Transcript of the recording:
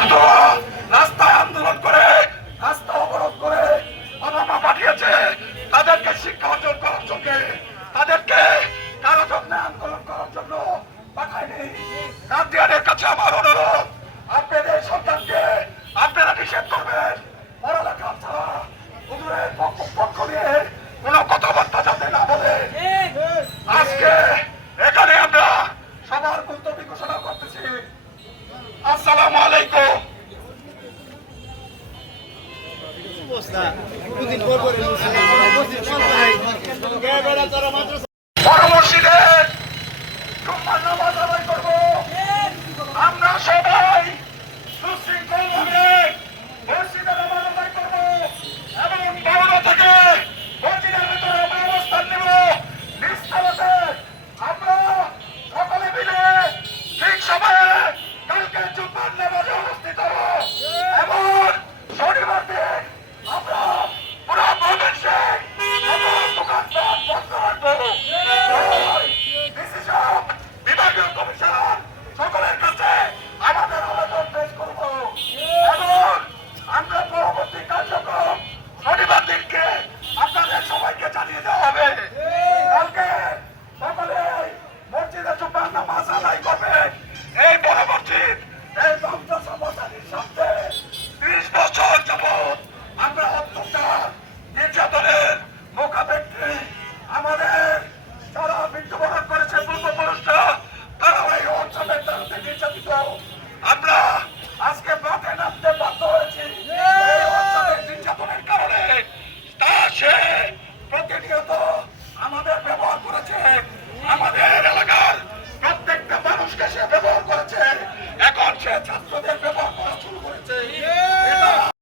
অথবা রাস্তায় আন্দোলন করে রাস্তা অবরোধ করে বাবা মা পাঠিয়েছে তাদেরকে শিক্ষা অর্জন করার জন্য, তাদেরকে কারো জন্য আন্দোলন করার জন্য পাঠায়নি। গার্জিয়ানের কাছে আমার অনুরোধ, আপনাদের সন্তানকে আপনারা নিষেধ করবেন পড়ালেখা ছাড়া হুজুরের পক্ষ নিয়ে কোনো কথাবার্তা যাতে না বলে। আজকে এখানে আমরা সবার মুলতবি ঘোষণা করতেছি। আসসালামু আলাইকুম। দুদিন পর